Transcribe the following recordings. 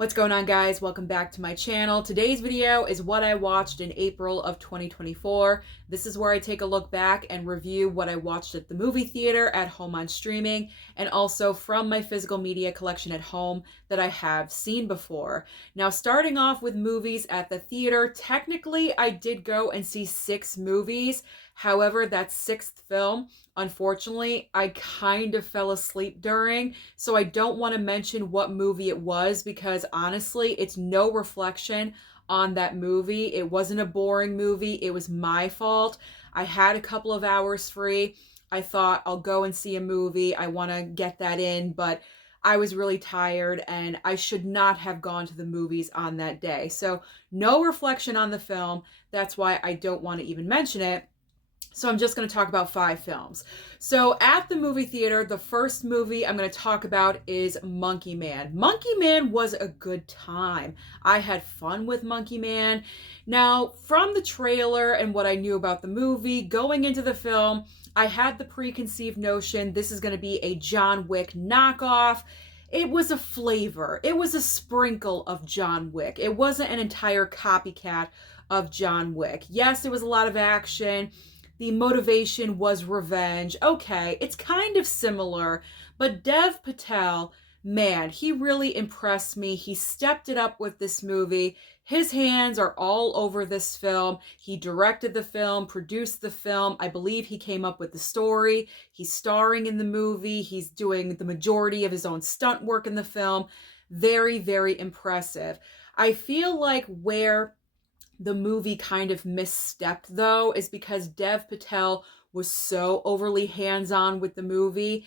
What's going on, guys? Welcome back to my channel. Today's video is what I watched in April of 2024. This is where I take a look back and review what I watched at the movie theater, at home on streaming, and also from my physical media collection at home that I have seen before. Now, starting off with movies at the theater, technically I did go and see 6 movies. However, that 6th film, unfortunately, I kind of fell asleep during, so I don't want to mention what movie it was because honestly, it's no reflection on that movie. It wasn't a boring movie. It was my fault. I had a couple of hours free. I thought I'll go and see a movie. I want to get that in, but I was really tired and I should not have gone to the movies on that day. So no reflection on the film. That's why I don't want to even mention it. So I'm just going to talk about 5 films. So at the movie theater, the first movie I'm going to talk about is Monkey Man. Monkey Man was a good time. I had fun with Monkey Man. Now, from the trailer and what I knew about the movie, going into the film, I had the preconceived notion this is going to be a John Wick knockoff. It was a flavor. It was a sprinkle of John Wick. It wasn't an entire copycat of John Wick. Yes, it was a lot of action. The motivation was revenge. Okay, it's kind of similar, but Dev Patel, man, he really impressed me. He stepped it up with this movie. His hands are all over this film. He directed the film, produced the film. I believe he came up with the story. He's starring in the movie. He's doing the majority of his own stunt work in the film. Very, very impressive. I feel like where the movie kind of misstepped, though, is because Dev Patel was so overly hands-on with the movie.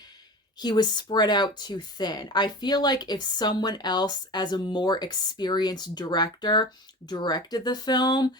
He was spread out too thin. I feel like if someone else, as a more experienced director, directed the film,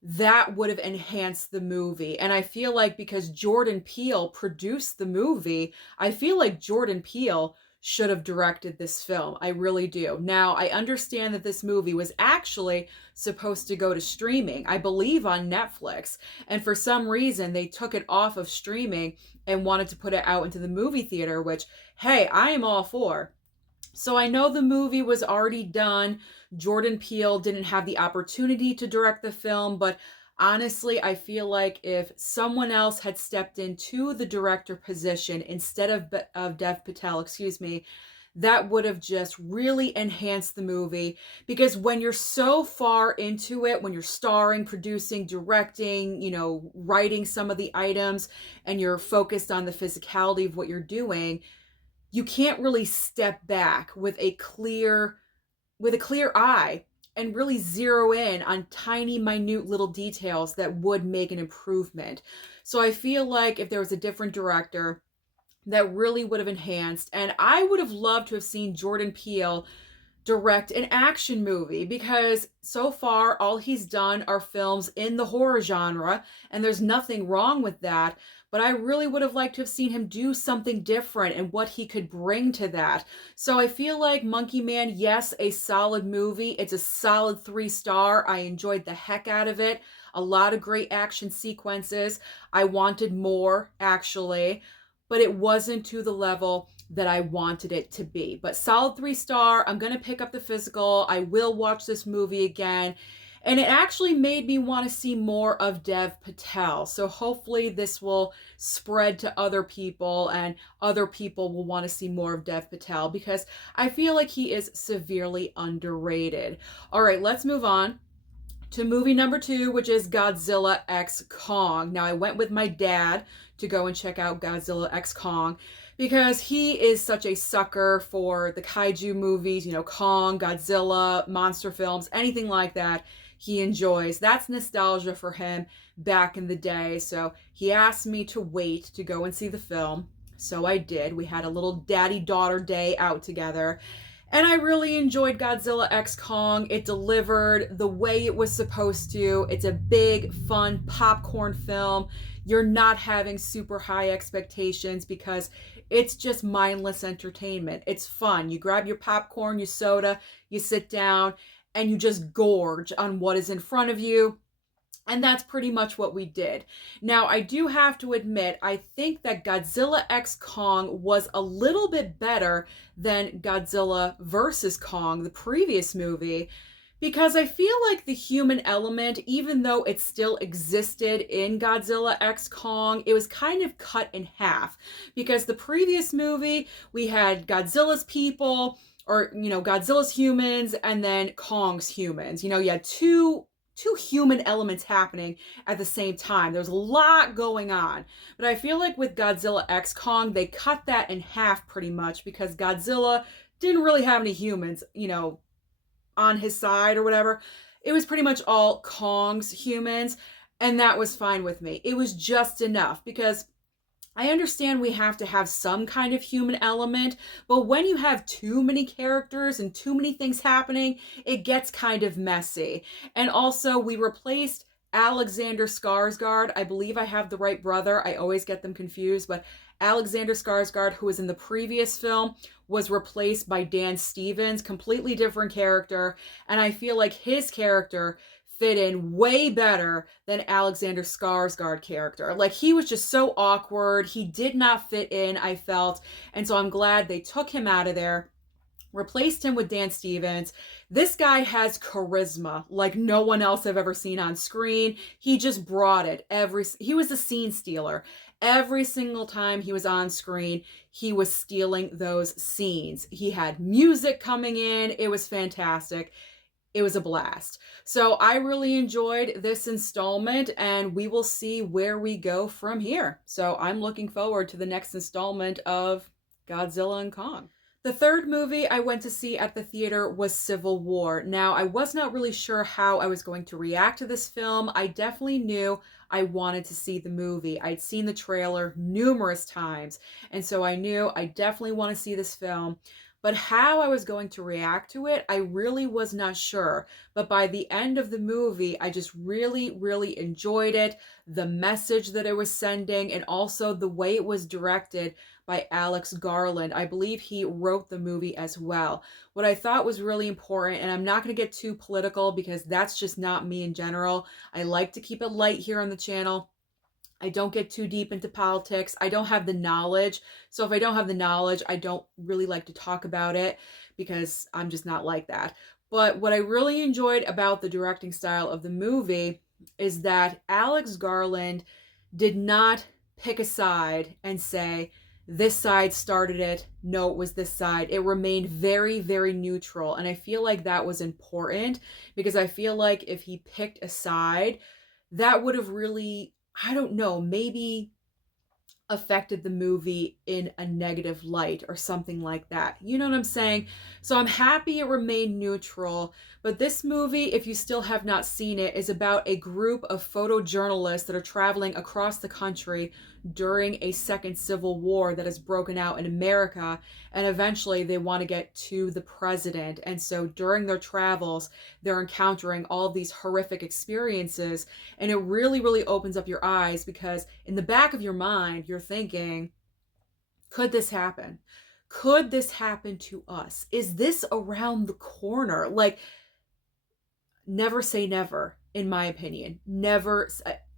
that would have enhanced the movie. And I feel like because Jordan Peele produced the movie, I feel like Jordan Peele should have directed this film. I really do. Now, I understand that this movie was actually supposed to go to streaming, I believe on Netflix, and for some reason they took it off of streaming and wanted to put it out into the movie theater, which, hey, I am all for. So I know the movie was already done. Jordan Peele didn't have the opportunity to direct the film, but honestly, I feel like if someone else had stepped into the director position instead of Dev Patel, that would have just really enhanced the movie. Because when you're so far into it, when you're starring, producing, directing, writing some of the items, and you're focused on the physicality of what you're doing, you can't really step back with a clear eye and really zero in on tiny, minute little details that would make an improvement. So I feel like if there was a different director, that really would have enhanced. And I would have loved to have seen Jordan Peele direct an action movie, because so far all he's done are films in the horror genre, and there's nothing wrong with that. But I really would have liked to have seen him do something different and what he could bring to that. So I feel like Monkey Man, yes, a solid movie. It's a solid 3-star. I enjoyed the heck out of it. A lot of great action sequences. I wanted more, actually, but it wasn't to the level that I wanted it to be. But solid 3-star. I'm going to pick up the physical. I will watch this movie again. And it actually made me want to see more of Dev Patel. So hopefully this will spread to other people and other people will want to see more of Dev Patel, because I feel like he is severely underrated. All right, let's move on to movie number 2, which is Godzilla X Kong. Now, I went with my dad to go and check out Godzilla X Kong because he is such a sucker for the kaiju movies, Kong, Godzilla, monster films, anything like that. He enjoys. That's nostalgia for him back in the day. So he asked me to wait to go and see the film. So I did. We had a little daddy-daughter day out together. And I really enjoyed Godzilla X Kong. It delivered the way it was supposed to. It's a big, fun popcorn film. You're not having super high expectations because it's just mindless entertainment. It's fun. You grab your popcorn, your soda, you sit down, and you just gorge on what is in front of you. And that's pretty much what we did. Now, I do have to admit, I think that Godzilla X Kong was a little bit better than Godzilla vs. Kong, the previous movie, because I feel like the human element, even though it still existed in Godzilla X Kong, it was kind of cut in half. Because the previous movie, we had Godzilla's people, or, Godzilla's humans, and then Kong's humans. You had two human elements happening at the same time. There's a lot going on. But I feel like with Godzilla X Kong, they cut that in half pretty much because Godzilla didn't really have any humans, on his side or whatever. It was pretty much all Kong's humans, and that was fine with me. It was just enough because I understand we have to have some kind of human element, but when you have too many characters and too many things happening, it gets kind of messy. And also, we replaced Alexander Skarsgård. I believe I have the right brother. I always get them confused, but Alexander Skarsgård, who was in the previous film, was replaced by Dan Stevens, completely different character, and I feel like his character fit in way better than Alexander Skarsgård character. Like, he was just so awkward. He did not fit in, I felt. And so I'm glad they took him out of there, replaced him with Dan Stevens. This guy has charisma like no one else I've ever seen on screen. He just brought it. He was a scene stealer. Every single time he was on screen, he was stealing those scenes. He had music coming in. It was fantastic. It was a blast. So I really enjoyed this installment, and we will see where we go from here. So I'm looking forward to the next installment of Godzilla and Kong. The third movie I went to see at the theater was Civil War. Now, I was not really sure how I was going to react to this film. I definitely knew I wanted to see the movie. I'd seen the trailer numerous times, and so I knew I definitely want to see this film. But how I was going to react to it, I really was not sure. But by the end of the movie, I just really, really enjoyed it. The message that it was sending, and also the way it was directed by Alex Garland. I believe he wrote the movie as well. What I thought was really important, and I'm not going to get too political because that's just not me in general. I like to keep it light here on the channel. I don't get too deep into politics. I don't have the knowledge. So if I don't have the knowledge, I don't really like to talk about it because I'm just not like that. But what I really enjoyed about the directing style of the movie is that Alex Garland did not pick a side and say, this side started it. No, it was this side. It remained very, very neutral. And I feel like that was important because I feel like if he picked a side, that would have really, I don't know, maybe affected the movie in a negative light or something like that. You know what I'm saying? So I'm happy it remained neutral. But this movie, if you still have not seen it, is about a group of photojournalists that are traveling across the country during a second civil war that has broken out in America, and eventually they want to get to the president. And so during their travels, they're encountering all of these horrific experiences, and it really, really opens up your eyes because in the back of your mind, you're thinking, could this happen? Could this happen to us? Is this around the corner? Like, never say never, in my opinion. Never.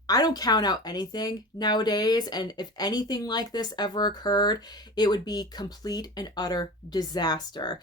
I don't count out anything nowadays, and if anything like this ever occurred, it would be complete and utter disaster.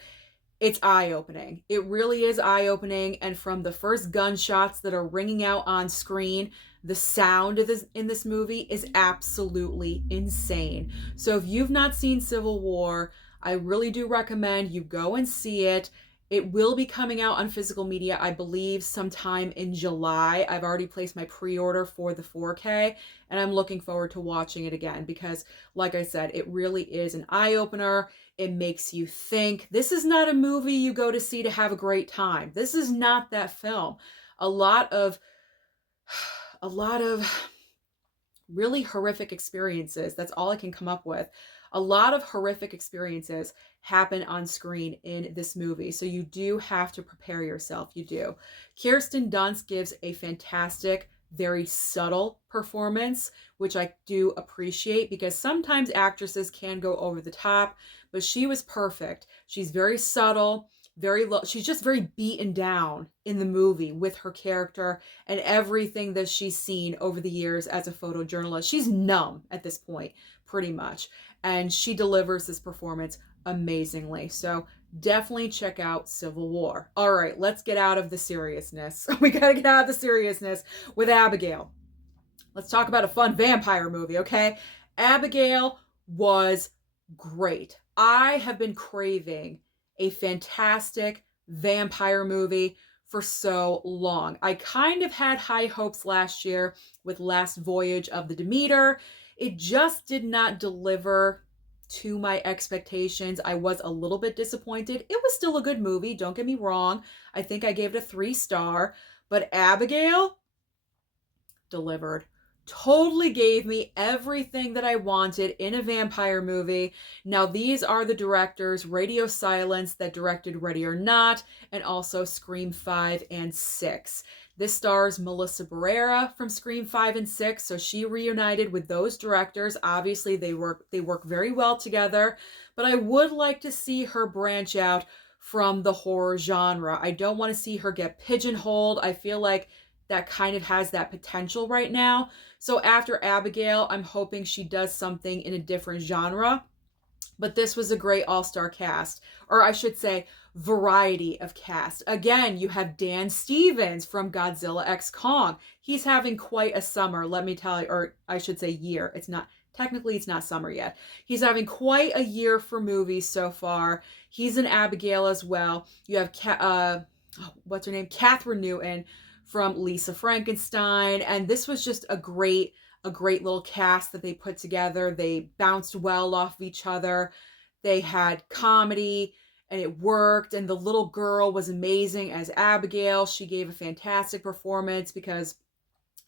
It's eye-opening. It really is eye-opening, and from the first gunshots that are ringing out on screen, the sound of in this movie is absolutely insane. So if you've not seen Civil War, I really do recommend you go and see it. It will be coming out on physical media, I believe, sometime in July. I've already placed my pre-order for the 4K, and I'm looking forward to watching it again because, like I said, it really is an eye-opener. It makes you think. This is not a movie you go to see to have a great time. This is not that film. A lot of really horrific experiences. That's all I can come up with. A lot of horrific experiences happen on screen in this movie. So you do have to prepare yourself. You do. Kirsten Dunst gives a fantastic, very subtle performance, which I do appreciate because sometimes actresses can go over the top, but she was perfect. She's very subtle, very low. She's just very beaten down in the movie with her character and everything that she's seen over the years as a photojournalist. She's numb at this point, pretty much. And she delivers this performance amazingly. So definitely check out Civil War. All right, let's get out of the seriousness. We got to get out of the seriousness with Abigail. Let's talk about a fun vampire movie, okay? Abigail was great. I have been craving a fantastic vampire movie for so long. I kind of had high hopes last year with Last Voyage of the Demeter. It just did not deliver to my expectations. I was a little bit disappointed. It was still a good movie, don't get me wrong. I think I gave it a 3-star, but Abigail delivered. Totally gave me everything that I wanted in a vampire movie. Now, these are the directors, Radio Silence, that directed Ready or Not, and also Scream 5 and 6. This stars Melissa Barrera from Scream 5 and 6, so she reunited with those directors. Obviously, they work very well together, but I would like to see her branch out from the horror genre. I don't want to see her get pigeonholed. I feel like that kind of has that potential right now. So after Abigail, I'm hoping she does something in a different genre. But this was a great all-star cast, or I should say variety of cast. Again, you have Dan Stevens from Godzilla X Kong. He's having quite a summer, let me tell you, or I should say year. It's not summer yet. He's having quite a year for movies so far. He's in Abigail as well. You have what's her name? Catherine Newton from Lisa Frankenstein, and this was just a great little cast that they put together. They bounced well off of each other. They had comedy, and it worked, and the little girl was amazing as Abigail. She gave a fantastic performance, because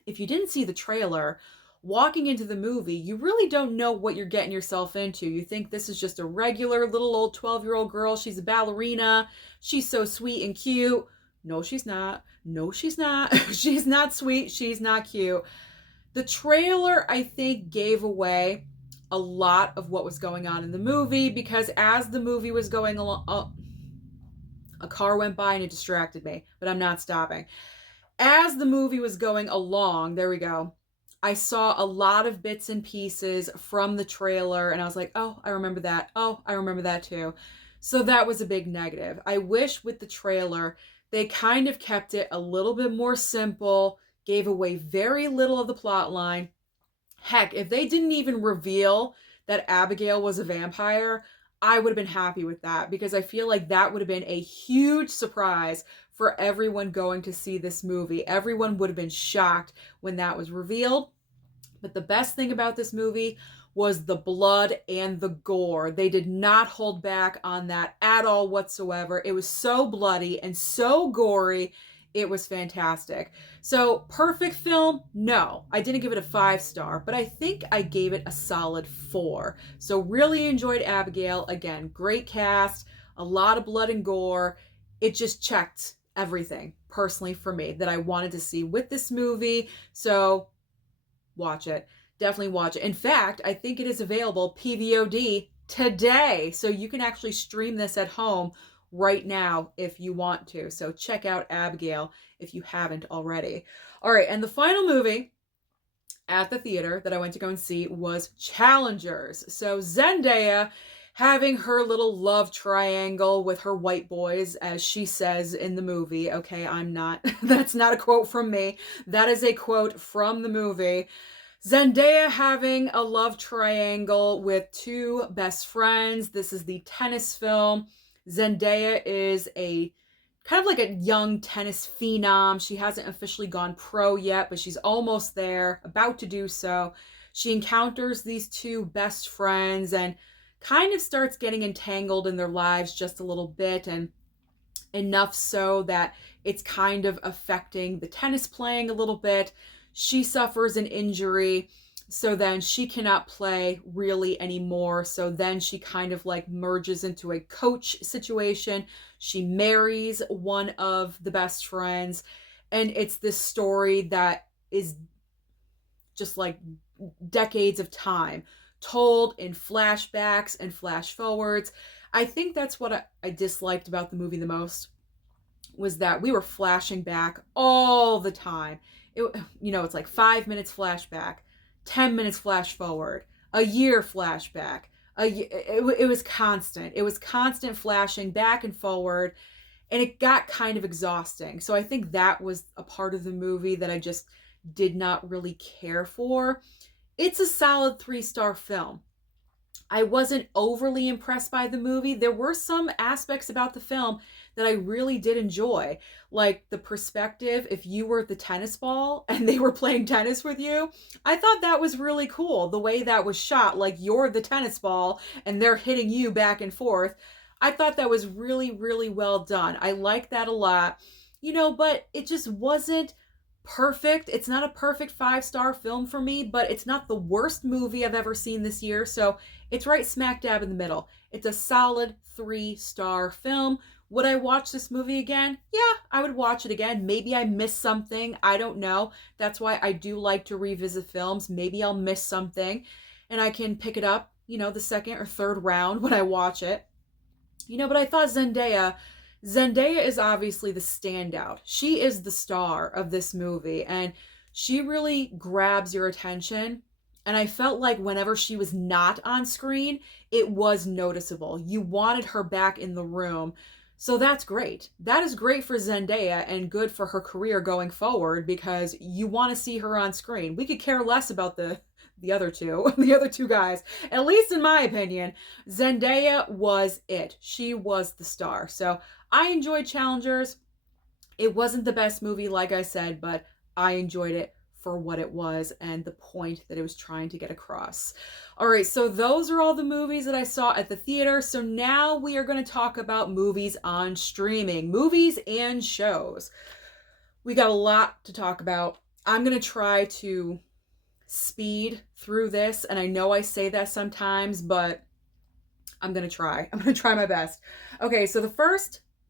if you didn't see the trailer, walking into the movie, you really don't know what you're getting yourself into. You think this is just a regular little old 12-year-old girl. She's a ballerina. She's so sweet and cute. No, she's not. No, she's not. She's not sweet. She's not cute. The trailer, I think, gave away a lot of what was going on in the movie, because as the movie was going along, a car went by and it distracted me, but I'm not stopping. As the movie was going along, there we go, I saw a lot of bits and pieces from the trailer, and I was like, oh, I remember that. Oh, I remember that too. So that was a big negative. I wish with the trailer, they kind of kept it a little bit more simple, gave away very little of the plot line. Heck, if they didn't even reveal that Abigail was a vampire, I would have been happy with that, because I feel like that would have been a huge surprise for everyone going to see this movie. Everyone would have been shocked when that was revealed. But the best thing about this movie was the blood and the gore. They did not hold back on that at all whatsoever. It was so bloody and so gory. It was fantastic. So, perfect film? No. I didn't give it a 5-star, but I think I gave it a solid 4. So, really enjoyed Abigail. Again, great cast, a lot of blood and gore. It just checked everything, personally, for me, that I wanted to see with this movie. So, watch it. Definitely watch it. In fact, I think it is available PVOD today. So you can actually stream this at home right now if you want to. So check out Abigail if you haven't already. All right, and the final movie at the theater that I went to go and see was Challengers. So Zendaya having her little love triangle with her white boys, as she says in the movie. Okay, that's not a quote from me. That is a quote from the movie. Zendaya having a love triangle with 2 best friends. This is the tennis film. Zendaya is a kind of like a young tennis phenom. She hasn't officially gone pro yet, but she's almost there, about to do so. She encounters these 2 best friends and kind of starts getting entangled in their lives just a little bit, and enough so that it's kind of affecting the tennis playing a little bit. She suffers an injury, so then she cannot play really anymore. So then she kind of like merges into a coach situation. She marries one of the best friends, and it's this story that is just like decades of time told in flashbacks and flash forwards. I think that's what I disliked about the movie the most, was that we were flashing back all the time. It's like 5 minutes flashback, 10 minutes flash forward, a year flashback. It was constant. It was constant flashing back and forward, and it got kind of exhausting. So I think that was a part of the movie that I just did not really care for. It's a solid 3-star film. I wasn't overly impressed by the movie. There were some aspects about the film that I really did enjoy, like the perspective if you were the tennis ball and they were playing tennis with you. I thought that was really cool, the way that was shot, like you're the tennis ball and they're hitting you back and forth. I thought that was really, really well done. I liked that a lot, but it just wasn't perfect. It's not a perfect 5-star film for me, but it's not the worst movie I've ever seen this year. So it's right smack dab in the middle. It's a solid 3-star film. Would I watch this movie again? Yeah, I would watch it again. Maybe I missed something. I don't know. That's why I do like to revisit films. Maybe I'll miss something and I can pick it up, the second or third round when I watch it. But I thought Zendaya is obviously the standout. She is the star of this movie, and she really grabs your attention. And I felt like whenever she was not on screen, it was noticeable. You wanted her back in the room. So that's great. That is great for Zendaya and good for her career going forward, because you want to see her on screen. We could care less about the other two guys. At least in my opinion, Zendaya was it. She was the star. So I enjoyed Challengers. It wasn't the best movie, like I said, but I enjoyed it for what it was and the point that it was trying to get across. All right, so those are all the movies that I saw at the theater. So now we are going to talk about movies on streaming, movies and shows. We got a lot to talk about. I'm going to try to speed through this, and I know I say that sometimes, but I'm going to try. I'm going to try my best. Okay, so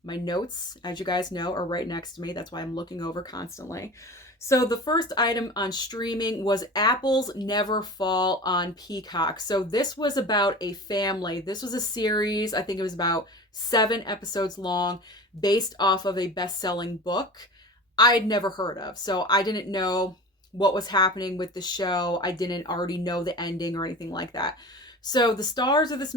my notes, as you guys know, are right next to me. That's why I'm looking over constantly. So the first item on streaming was Apples Never Fall on Peacock. So this was about a family. This was a series, I think it was about 7 episodes long, based off of a best-selling book I had never heard of. So I didn't know what was happening with the show. I didn't already know the ending or anything like that. So the stars of this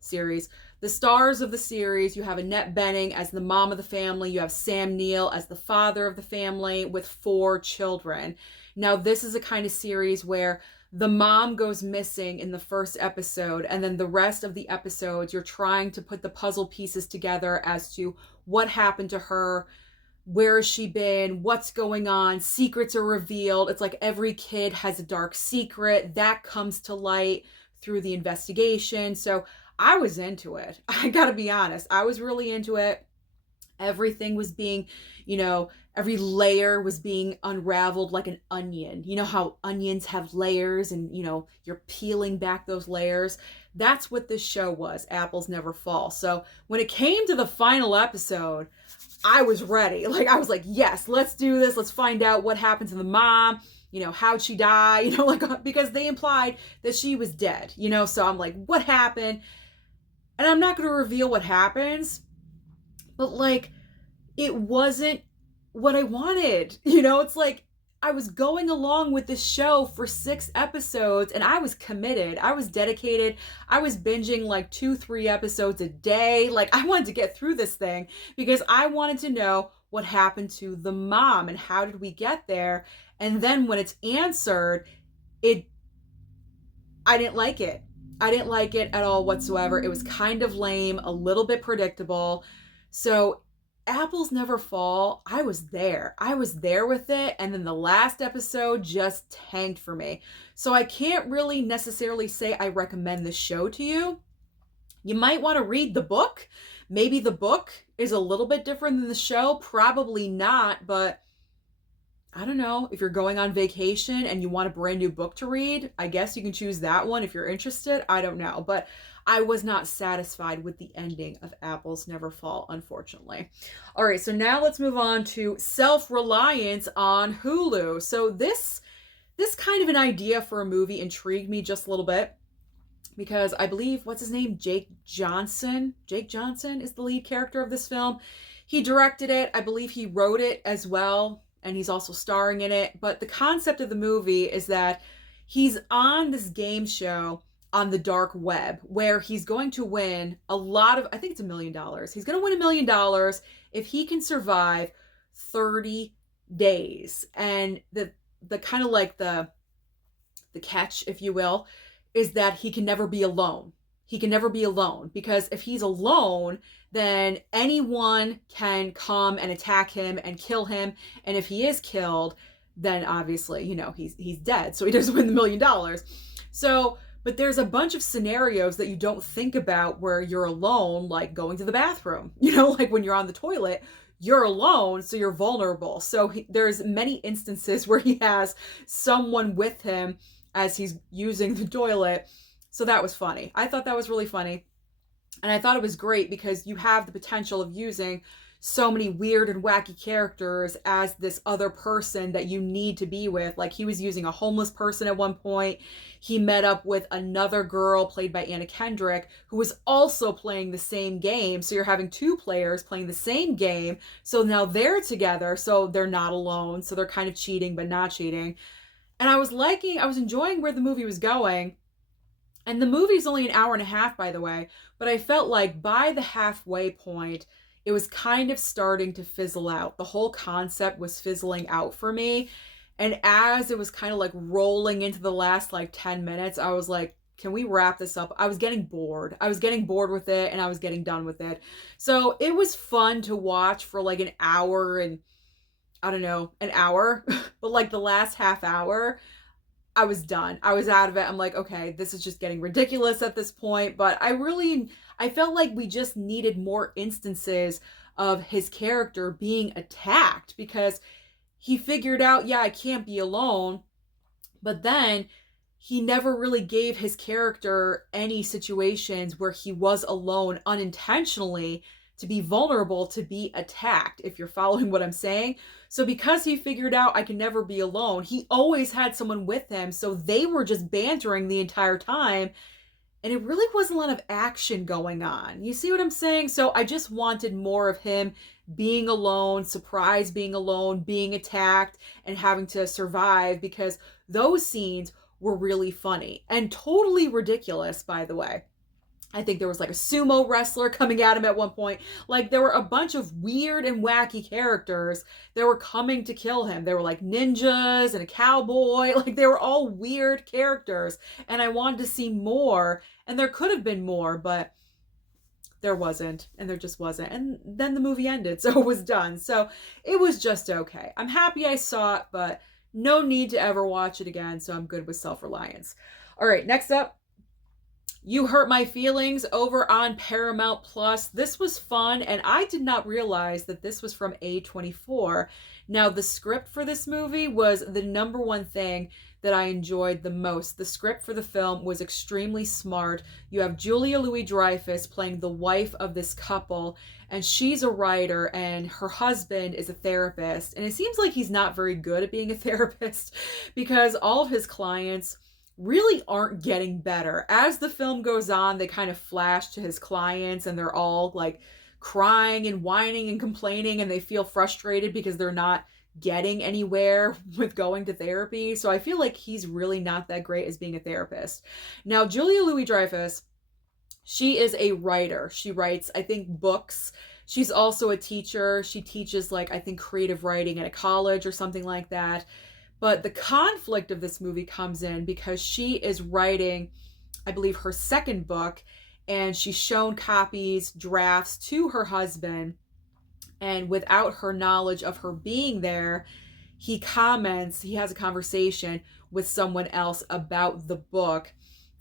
series, the stars of the series, you have Annette Bening as the mom of the family. You have Sam Neill as the father of the family with 4 children. Now, this is a kind of series where the mom goes missing in the first episode, and then the rest of the episodes, you're trying to put the puzzle pieces together as to what happened to her, where has she been, what's going on, secrets are revealed. It's like every kid has a dark secret that comes to light through the investigation. So I was into it. I gotta be honest. I was really into it. Everything was being, every layer was being unraveled like an onion. You know how onions have layers and, you're peeling back those layers? That's what this show was, Apples Never Fall. So when it came to the final episode, I was ready. I was like, yes, let's do this. Let's find out what happened to the mom. How'd she die? Because they implied that she was dead, so I'm like, what happened? And I'm not going to reveal what happens, but it wasn't what I wanted. It's like I was going along with this show for 6 episodes and I was committed. I was dedicated. I was binging 2-3 episodes a day. I wanted to get through this thing because I wanted to know what happened to the mom and how did we get there. And then when it's answered, I didn't like it. I didn't like it at all whatsoever. It was kind of lame, a little bit predictable. So Apples Never Fall, I was there. I was there with it. And then the last episode just tanked for me. So I can't really necessarily say I recommend this show to you. You might want to read the book. Maybe the book is a little bit different than the show. Probably not, but I don't know. If you're going on vacation and you want a brand new book to read, I guess you can choose that one if you're interested. I don't know. But I was not satisfied with the ending of Apples Never Fall, unfortunately. All right, so now let's move on to Self-Reliance on Hulu. So this this kind of an idea for a movie intrigued me just a little bit because I believe, what's his name? Jake Johnson. Jake Johnson is the lead character of this film. He directed it. I believe he wrote it as well, and he's also starring in it. But the concept of the movie is that he's on this game show on the dark web where he's going to win a lot of, I think it's $1 million. He's going to win $1 million if he can survive 30 days. And the kind of like the catch, if you will, is that he can never be alone. He can never be alone, because if he's alone, then anyone can come and attack him and kill him. And if he is killed, then obviously, he's dead. So he doesn't win the $1 million. So, but there's a bunch of scenarios that you don't think about where you're alone, like going to the bathroom, like when you're on the toilet, you're alone, so you're vulnerable. So there's many instances where he has someone with him as he's using the toilet. So that was funny. I thought that was really funny. And I thought it was great because you have the potential of using so many weird and wacky characters as this other person that you need to be with. Like, he was using a homeless person at one point. He met up with another girl played by Anna Kendrick who was also playing the same game. So you're having two players playing the same game. So now they're together, so they're not alone. So they're kind of cheating, but not cheating. And I was enjoying where the movie was going. And the movie's only an hour and a half, by the way. But I felt like by the halfway point, it was kind of starting to fizzle out. The whole concept was fizzling out for me. And as it was kind of like rolling into the last like 10 minutes, I was like, can we wrap this up? I was getting bored. I was getting bored with it, and I was getting done with it. So it was fun to watch for like an hour and, I don't know, an hour. But like the last half hour, I was done. I was out of it. I'm like, okay, this is just getting ridiculous at this point. But I felt like we just needed more instances of his character being attacked, because he figured out, yeah, I can't be alone. But then he never really gave his character any situations where he was alone unintentionally to be vulnerable, to be attacked, if you're following what I'm saying. So because he figured out I can never be alone, he always had someone with him. So they were just bantering the entire time. And it really wasn't a lot of action going on. You see what I'm saying? So I just wanted more of him being alone, surprise being alone, being attacked, and having to survive, because those scenes were really funny and totally ridiculous, by the way. I think there was like a sumo wrestler coming at him at one point. Like, there were a bunch of weird and wacky characters that were coming to kill him. There were like ninjas and a cowboy. Like, they were all weird characters. And I wanted to see more. And there could have been more, but there wasn't. And there just wasn't. And then the movie ended, so it was done. So it was just okay. I'm happy I saw it, but no need to ever watch it again. So I'm good with Self-Reliance. All right, next up. You Hurt My Feelings over on Paramount Plus. This was fun, and I did not realize that this was from A24. Now, the script for this movie was the number one thing that I enjoyed the most. The script for the film was extremely smart. You have Julia Louis-Dreyfus playing the wife of this couple, and she's a writer, and her husband is a therapist. And it seems like he's not very good at being a therapist, because all of his clients really aren't getting better. As the film goes on, they kind of flash to his clients, and they're all like crying and whining and complaining, and they feel frustrated because they're not getting anywhere with going to therapy. So I feel like he's really not that great as being a therapist. Now, Julia Louis-Dreyfus, she is a writer. She writes, I think, books. She's also a teacher. She teaches, like, I think, creative writing at a college or something like that. But the conflict of this movie comes in because she is writing, I believe, her second book, and she's shown copies, drafts to her husband. And without her knowledge of her being there, he has a conversation with someone else about the book,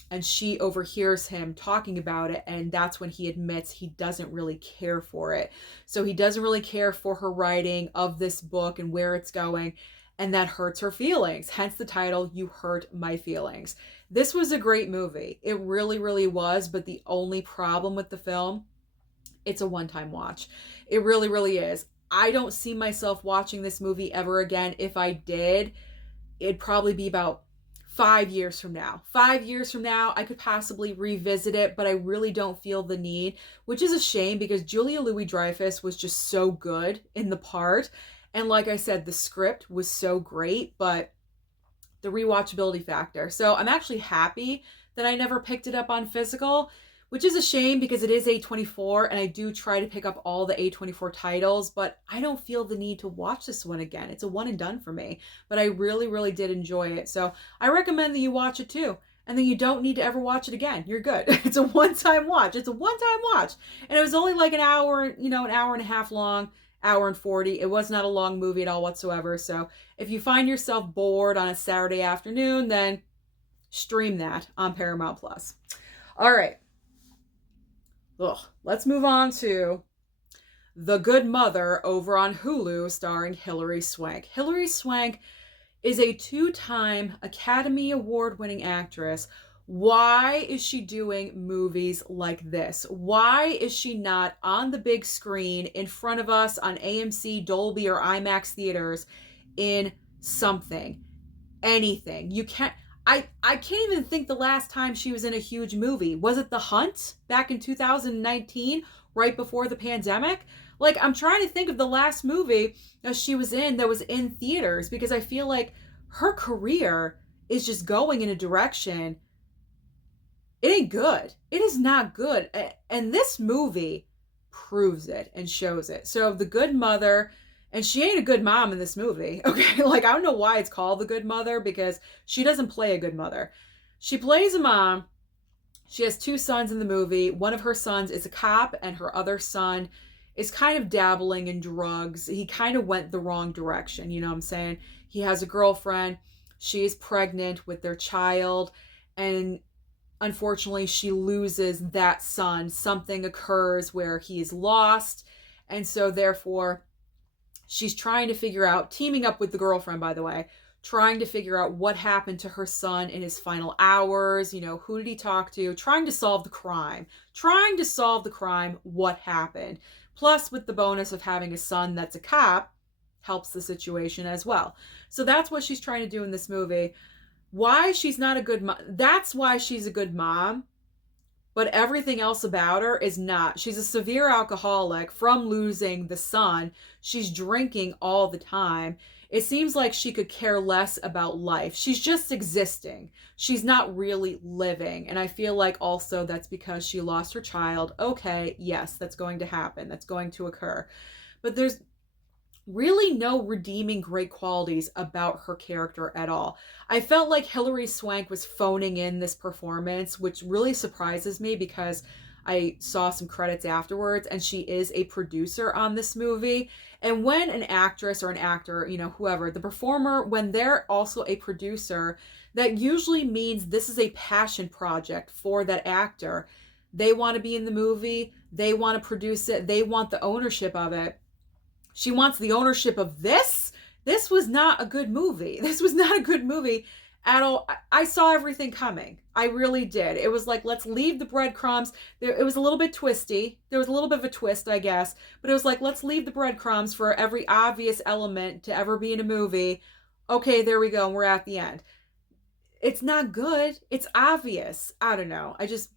and she overhears him talking about it, and that's when he admits he doesn't really care for it. So he doesn't really care for her writing of this book and where it's going. And that hurts her feelings. Hence the title, You Hurt My Feelings. This was a great movie. It really, really was. But the only problem with the film, it's a one-time watch. It really, really is. I don't see myself watching this movie ever again. If I did, it'd probably be about 5 years from now. 5 years from now, I could possibly revisit it, but I really don't feel the need, which is a shame because Julia Louis-Dreyfus was just so good in the part. And like I said, the script was so great, but the rewatchability factor. So I'm actually happy that I never picked it up on physical, which is a shame because it is A24 and I do try to pick up all the A24 titles, but I don't feel the need to watch this one again. It's a one and done for me, but I really, really did enjoy it. So I recommend that you watch it too. And then you don't need to ever watch it again. You're good. It's a one-time watch. It's a one-time watch. And it was only like an hour, an hour and a half long, hour and 40. It was not a long movie at all whatsoever. So if you find yourself bored on a Saturday afternoon, then stream that on Paramount Plus. All right. Let's move on to The Good Mother over on Hulu, starring Hilary Swank. Hilary Swank is a 2-time Academy Award-winning actress. Why is she doing movies like this? Why is she not on the big screen in front of us on AMC, Dolby, or IMAX theaters in something? Anything. You can't... I can't even think the last time she was in a huge movie. Was it The Hunt back in 2019, right before the pandemic? Like, I'm trying to think of the last movie that she was in that was in theaters, because I feel like her career is just going in a direction. It ain't good. It is not good. And this movie proves it and shows it. So The Good Mother... And she ain't a good mom in this movie, okay? Like, I don't know why it's called The Good Mother, because she doesn't play a good mother. She plays a mom. She has 2 sons in the movie. One of her sons is a cop, and her other son is kind of dabbling in drugs. He kind of went the wrong direction, you know what I'm saying? He has a girlfriend. She is pregnant with their child, and unfortunately, she loses that son. Something occurs where he is lost, and so therefore... she's trying to figure out, teaming up with the girlfriend, by the way, trying to figure out what happened to her son in his final hours, who did he talk to, trying to solve the crime, what happened. Plus, with the bonus of having a son that's a cop, helps the situation as well. So that's what she's trying to do in this movie. Why she's not a good mom, that's why she's a good mom. But everything else about her is not. She's a severe alcoholic from losing the son. She's drinking all the time. It seems like she could care less about life. She's just existing. She's not really living. And I feel like also that's because she lost her child. Okay, yes, that's going to happen. That's going to occur. But there's really no redeeming great qualities about her character at all. I felt like Hilary Swank was phoning in this performance, which really surprises me because I saw some credits afterwards and she is a producer on this movie. And when an actress or an actor, whoever, the performer, when they're also a producer, that usually means this is a passion project for that actor. They want to be in the movie, they want to produce it, they want the ownership of it. She wants the ownership of this. This was not a good movie. This was not a good movie at all. I saw everything coming. I really did. It was like, let's leave the breadcrumbs. It was a little bit twisty. There was a little bit of a twist, I guess. But it was like, let's leave the breadcrumbs for every obvious element to ever be in a movie. Okay, there we go. And we're at the end. It's not good. It's obvious. I don't know. It's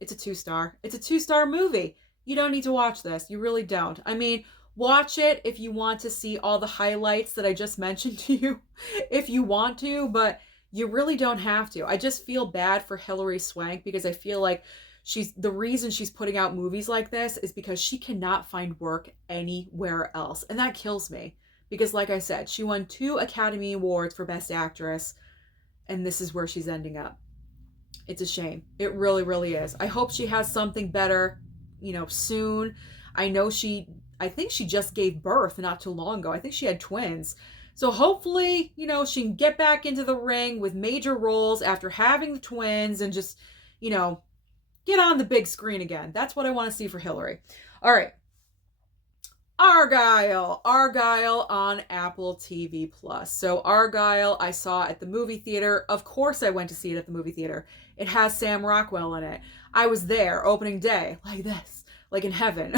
a 2-star. It's a 2-star movie. You don't need to watch this. You really don't. I mean... watch it if you want to see all the highlights that I just mentioned to you, if you want to, but you really don't have to. I just feel bad for Hilary Swank because I feel like the reason she's putting out movies like this is because she cannot find work anywhere else. And that kills me because, like I said, she won 2 Academy Awards for Best Actress, and this is where she's ending up. It's a shame. It really, really is. I hope she has something better, soon. I think she just gave birth not too long ago. I think she had twins. So hopefully, she can get back into the ring with major roles after having the twins and just, get on the big screen again. That's what I want to see for Hilary. All right. Argylle on Apple TV Plus. So Argylle I saw at the movie theater. Of course I went to see it at the movie theater. It has Sam Rockwell in it. I was there opening day like this. Like in heaven,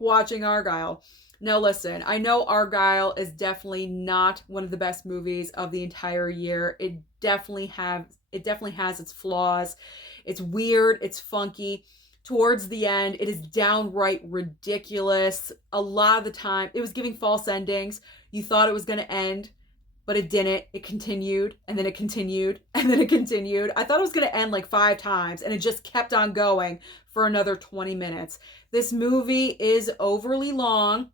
watching Argylle. Now listen, I know Argylle is definitely not one of the best movies of the entire year. It definitely has its flaws. It's weird, it's funky. Towards the end, it is downright ridiculous. A lot of the time, it was giving false endings. You thought it was going to end, but it didn't. It continued, and then it continued, and then it continued. I thought it was going to end like 5 times, and it just kept on going for another 20 minutes. This movie is overly long.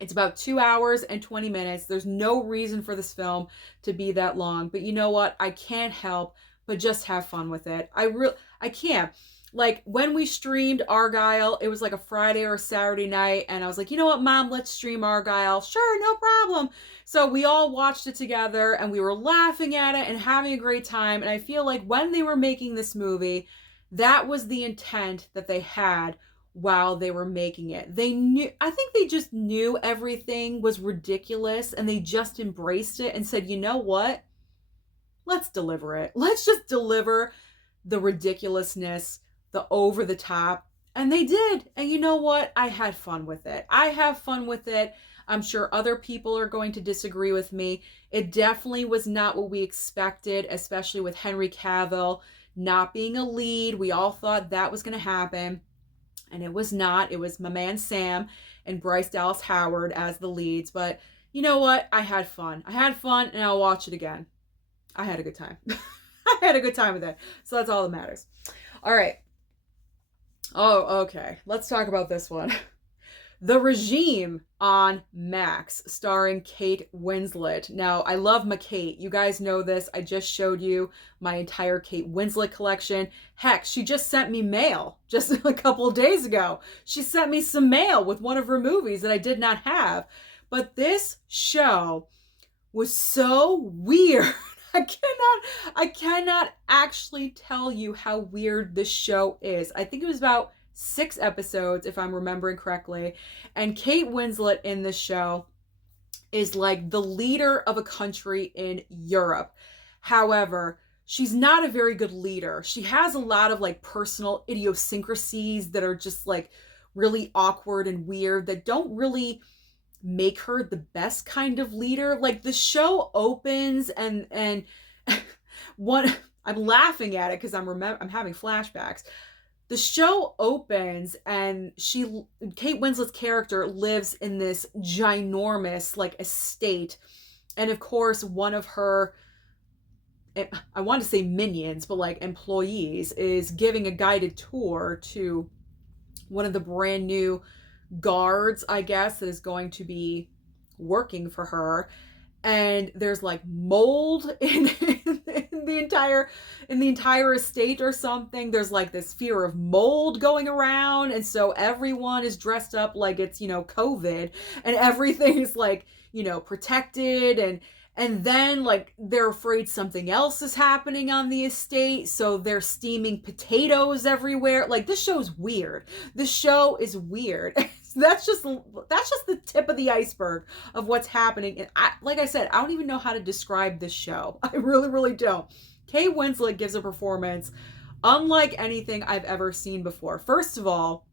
It's about 2 hours and 20 minutes. There's no reason for this film to be that long. But you know what? I can't help but just have fun with it. I can't. Like when we streamed Argylle, it was like a Friday or a Saturday night, and I was like, you know what, Mom, let's stream Argylle. Sure, no problem. So we all watched it together, and we were laughing at it and having a great time. And I feel like when they were making this movie, that was the intent that they had while they were making it. I think they just knew everything was ridiculous, and they just embraced it and said, you know what? Let's deliver it. Let's just deliver the ridiculousness, the over the top. And they did. And you know what? I had fun with it. I have fun with it. I'm sure other people are going to disagree with me. It definitely was not what we expected, especially with Henry Cavill not being a lead. We all thought that was going to happen. And it was not. It was my man Sam and Bryce Dallas Howard as the leads. But you know what? I had fun. And I'll watch it again. I had a good time. I had a good time with it. So that's all that matters. All right. Oh, okay. Let's talk about this one. The Regime on Max, starring Kate Winslet. Now, I love my Kate. You guys know this. I just showed you my entire Kate Winslet collection. Heck, she just sent me mail just a couple of days ago. She sent me some mail with one of her movies that I did not have. But this show was so weird. I cannot actually tell you how weird this show is. I think it was about 6 episodes, if I'm remembering correctly. And Kate Winslet in this show is like the leader of a country in Europe. However, she's not a very good leader. She has a lot of like personal idiosyncrasies that are just like really awkward and weird that don't really make her the best kind of leader. Like the show opens and one, I'm laughing at it because I'm having flashbacks. The show opens and Kate Winslet's character lives in this ginormous like estate, and of course one of her, I want to say minions, but like employees, is giving a guided tour to one of the brand new guards, I guess, that is going to be working for her. And there's like mold in the entire estate or something. There's like this fear of mold going around, and so everyone is dressed up like it's, COVID, and everything is like, protected, and then like they're afraid something else is happening on the estate, so they're steaming potatoes everywhere. Like this show's weird. This show is weird. That's just the tip of the iceberg of what's happening. And like I said, I don't even know how to describe this show. I really, really don't. Kate Winslet gives a performance unlike anything I've ever seen before. First of all,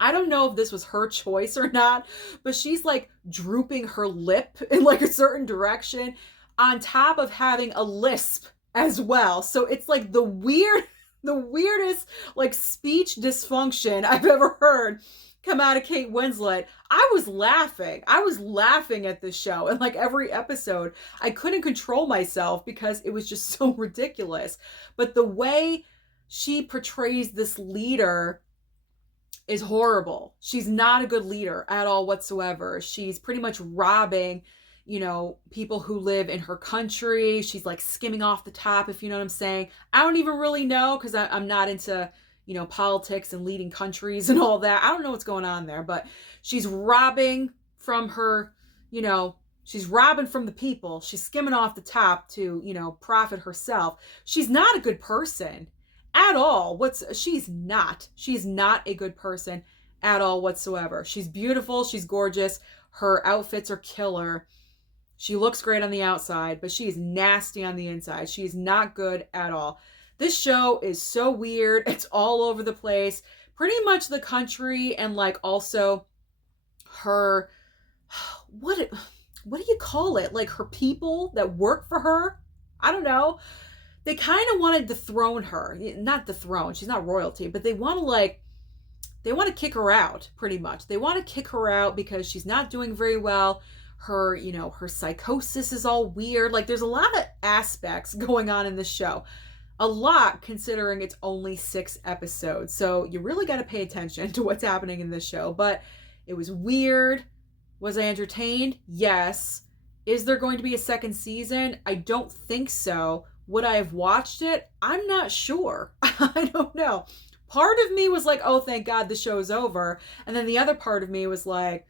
I don't know if this was her choice or not, but she's like drooping her lip in like a certain direction on top of having a lisp as well. So it's like the weirdest like speech dysfunction I've ever heard come out of Kate Winslet. I was laughing at this show, and like every episode I couldn't control myself because it was just so ridiculous. But the way she portrays this leader is horrible. She's not a good leader at all whatsoever. She's pretty much robbing, people who live in her country. She's like skimming off the top, if you know what I'm saying. I don't even really know because I'm not into politics and leading countries and all that. I don't know what's going on there, but she's robbing from her, she's robbing from the people. She's skimming off the top to, profit herself. She's not a good person at all. She's not a good person at all whatsoever. She's beautiful. She's gorgeous. Her outfits are killer. She looks great on the outside, but she is nasty on the inside. She is not good at all. This show is so weird. It's all over the place. Pretty much the country and like also her, what do you call it? Like her people that work for her? I don't know. They kind of wanted to dethrone her. Not dethrone, she's not royalty, but they want to kick her out, pretty much. They want to kick her out because she's not doing very well. Her, her psychosis is all weird. Like there's a lot of aspects going on in this show. A lot, considering it's only 6 episodes. So you really got to pay attention to what's happening in this show. But it was weird. Was I entertained? Yes. Is there going to be a second season? I don't think so. Would I have watched it? I'm not sure. I don't know. Part of me was like, oh, thank God the show's over. And then the other part of me was like,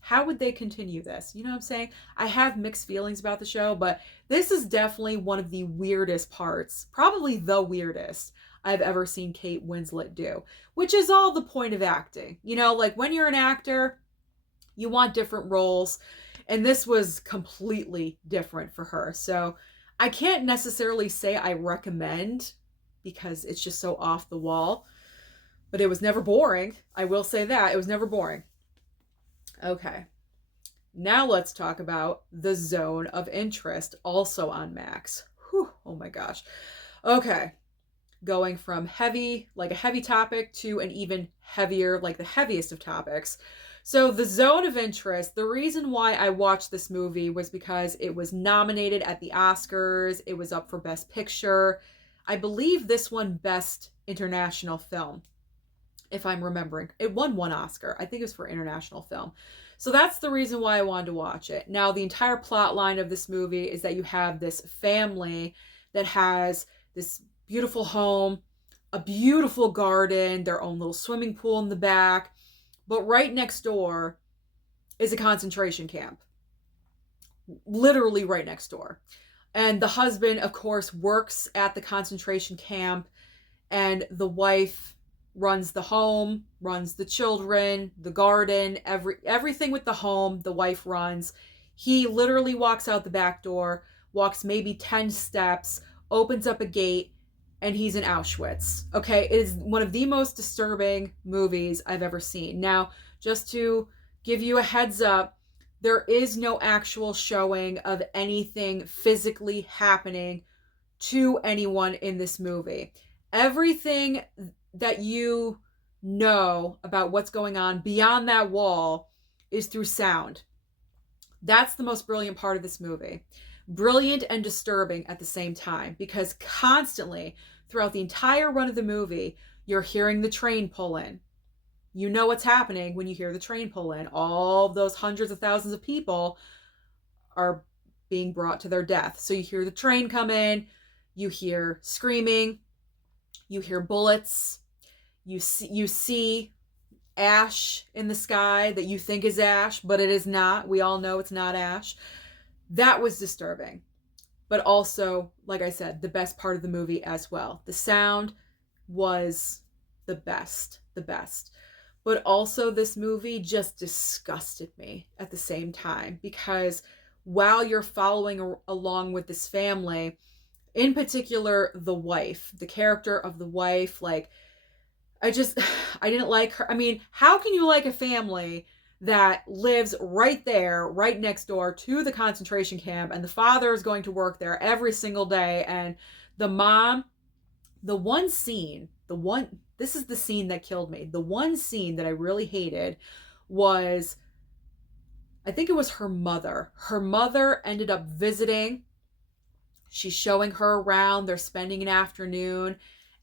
how would they continue this? You know what I'm saying? I have mixed feelings about the show, but this is definitely one of the weirdest parts, probably the weirdest I've ever seen Kate Winslet do, which is all the point of acting. Like when you're an actor, you want different roles, and this was completely different for her. So I can't necessarily say I recommend because it's just so off the wall, but it was never boring. I will say that. It was never boring. Okay, now let's talk about The Zone of Interest, also on Max. Whew, oh my gosh. Okay, going from heavy, like a heavy topic, to an even heavier, like the heaviest of topics. So The Zone of Interest, the reason why I watched this movie was because it was nominated at the Oscars. It was up for Best Picture. I believe this won Best International Film, if I'm remembering. It won 1 Oscar. I think it was for international film. So that's the reason why I wanted to watch it. Now, the entire plot line of this movie is that you have this family that has this beautiful home, a beautiful garden, their own little swimming pool in the back. But right next door is a concentration camp. Literally right next door. And the husband, of course, works at the concentration camp, and the wife runs the home, runs the children, the garden, everything with the home, the wife runs. He literally walks out the back door, walks maybe 10 steps, opens up a gate, and he's in Auschwitz. Okay, it is one of the most disturbing movies I've ever seen. Now, just to give you a heads up, there is no actual showing of anything physically happening to anyone in this movie. Everything that you know about what's going on beyond that wall is through sound. That's the most brilliant part of this movie. Brilliant and disturbing at the same time, because constantly throughout the entire run of the movie, you're hearing the train pull in. You know what's happening when you hear the train pull in. All of those hundreds of thousands of people are being brought to their death. So you hear the train come in, you hear screaming, you hear bullets, you see ash in the sky that you think is ash, but it is not. We all know it's not ash. That was disturbing. But also, like I said, the best part of the movie as well. The sound was the best. But also this movie just disgusted me at the same time, because while you're following along with this family, in particular the wife, the character of the wife, like I didn't like her. I mean, how can you like a family that lives right there, right next door to the concentration camp, and the father is going to work there every single day, and the mom, this is the scene that killed me. The one scene that I really hated was, I think it was her mother. Her mother ended up visiting. She's showing her around. They're spending an afternoon.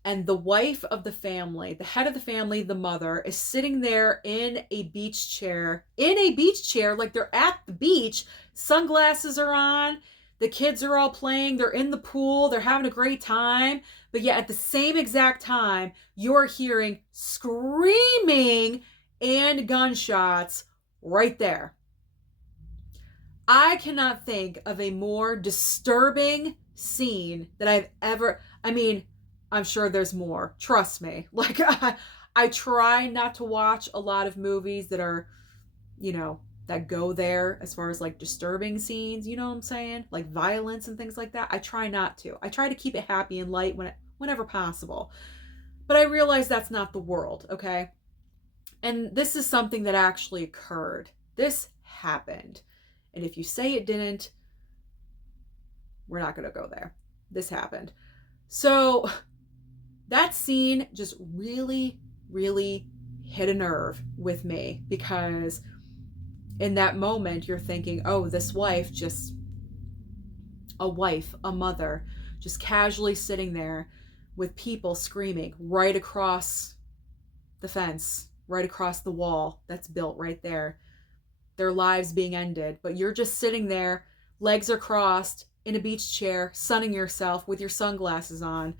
And the wife of the family, the head of the family, the mother, is sitting there in a beach chair, like they're at the beach. Sunglasses are on. The kids are all playing. They're in the pool. They're having a great time. But yet at the same exact time, you're hearing screaming and gunshots right there. I cannot think of a more disturbing scene that I've ever, I'm sure there's more. Trust me. Like, I try not to watch a lot of movies that are, that go there as far as like disturbing scenes, you know what I'm saying? Like violence and things like that. I try not to. I try to keep it happy and light whenever possible. But I realize that's not the world, okay? And this is something that actually occurred. This happened. And if you say it didn't, we're not going to go there. This happened. So that scene just really, really hit a nerve with me, because in that moment you're thinking, oh, this wife, just a wife, a mother, just casually sitting there with people screaming right across the fence, right across the wall that's built right there, their lives being ended. But you're just sitting there, legs are crossed, in a beach chair, sunning yourself with your sunglasses on.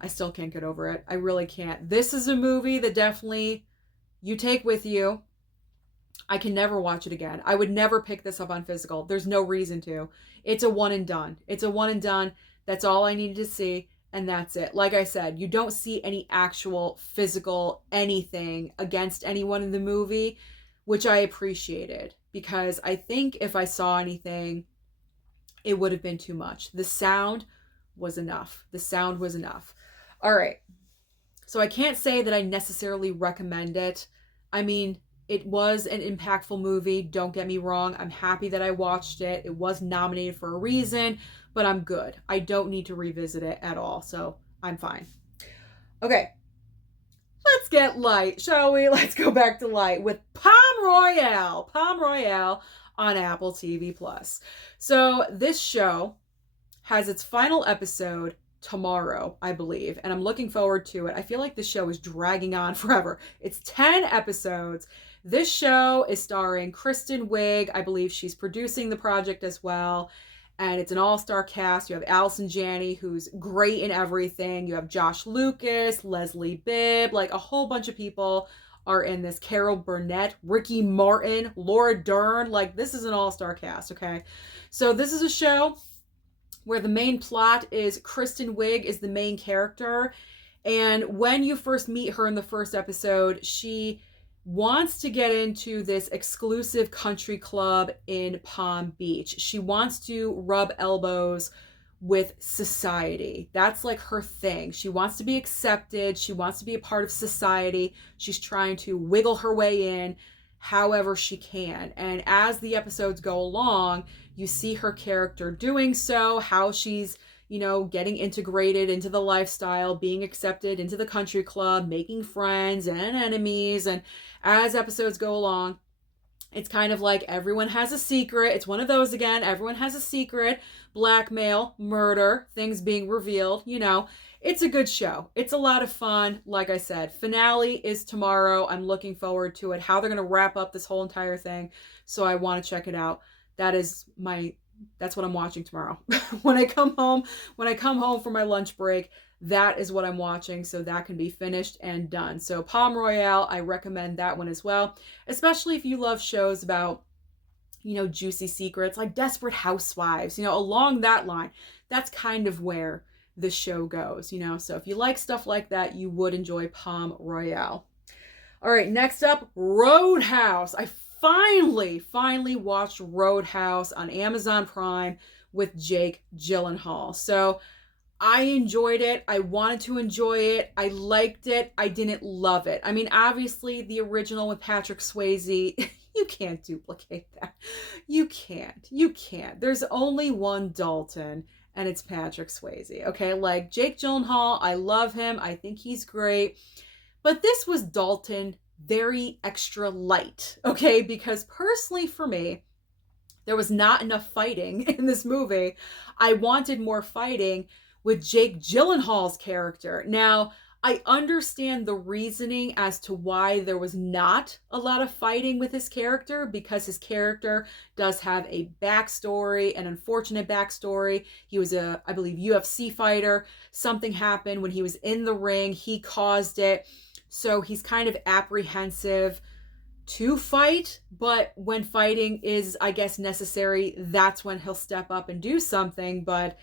I still can't get over it. I really can't. This is a movie that definitely you take with you. I can never watch it again. I would never pick this up on physical. There's no reason to. It's a one and done. It's a one and done. That's all I needed to see, and that's it. Like I said, you don't see any actual physical anything against anyone in the movie, which I appreciated, because I think if I saw anything, it would have been too much. The sound was enough. The sound was enough. All right. So I can't say that I necessarily recommend it. I mean, it was an impactful movie. Don't get me wrong. I'm happy that I watched it. It was nominated for a reason, but I'm good. I don't need to revisit it at all. So I'm fine. Okay. Let's get light, shall we? Let's go back to light with Palm Royale. Palm Royale on Apple TV+. So this show has its final episode tomorrow, I believe, and I'm looking forward to it. I feel like this show is dragging on forever. It's 10 episodes. This show is starring Kristen Wiig. I believe she's producing the project as well. And it's an all-star cast. You have Allison Janney, who's great in everything. You have Josh Lucas, Leslie Bibb, like a whole bunch of people are in this. Carol Burnett, Ricky Martin, Laura Dern. Like, this is an all-star cast, okay? So this is a show where the main plot is Kristen Wiig is the main character. And when you first meet her in the first episode, she wants to get into this exclusive country club in Palm Beach. She wants to rub elbows with society. That's like her thing. She wants to be accepted. She wants to be a part of society. She's trying to wiggle her way in however she can. And as the episodes go along, you see her character doing so, how she's, you know, getting integrated into the lifestyle, being accepted into the country club, making friends and enemies. And as episodes go along, it's kind of like everyone has a secret. It's one of those again. Everyone has a secret. Blackmail, murder, things being revealed. You know, it's a good show. It's a lot of fun. Like I said, finale is tomorrow. I'm looking forward to it. How they're going to wrap up this whole entire thing. So I want to check it out. That's what I'm watching tomorrow. When I come home from my lunch break, that is what I'm watching, so that can be finished and done. So Palm Royale, I recommend that one as well, especially if you love shows about, you know, juicy secrets like Desperate Housewives, you know, along that line. That's kind of where the show goes, you know. So if you like stuff like that, you would enjoy Palm Royale. All right, next up, Roadhouse. I finally watched Roadhouse on Amazon Prime with Jake Gyllenhaal. So I enjoyed it. I wanted to enjoy it. I liked it. I didn't love it. I mean, obviously the original with Patrick Swayze, you can't duplicate that. You can't. There's only one Dalton, and it's Patrick Swayze. Okay, like Jake Gyllenhaal, I love him. I think he's great. But this was Dalton very extra light, okay? Because personally for me, there was not enough fighting in this movie. I wanted more fighting with Jake Gyllenhaal's character. Now, I understand the reasoning as to why there was not a lot of fighting with his character, because his character does have a backstory, an unfortunate backstory. He was a, I believe, UFC fighter. Something happened when he was in the ring. He caused it. So he's kind of apprehensive to fight, but when fighting is, I guess, necessary, that's when he'll step up and do something. But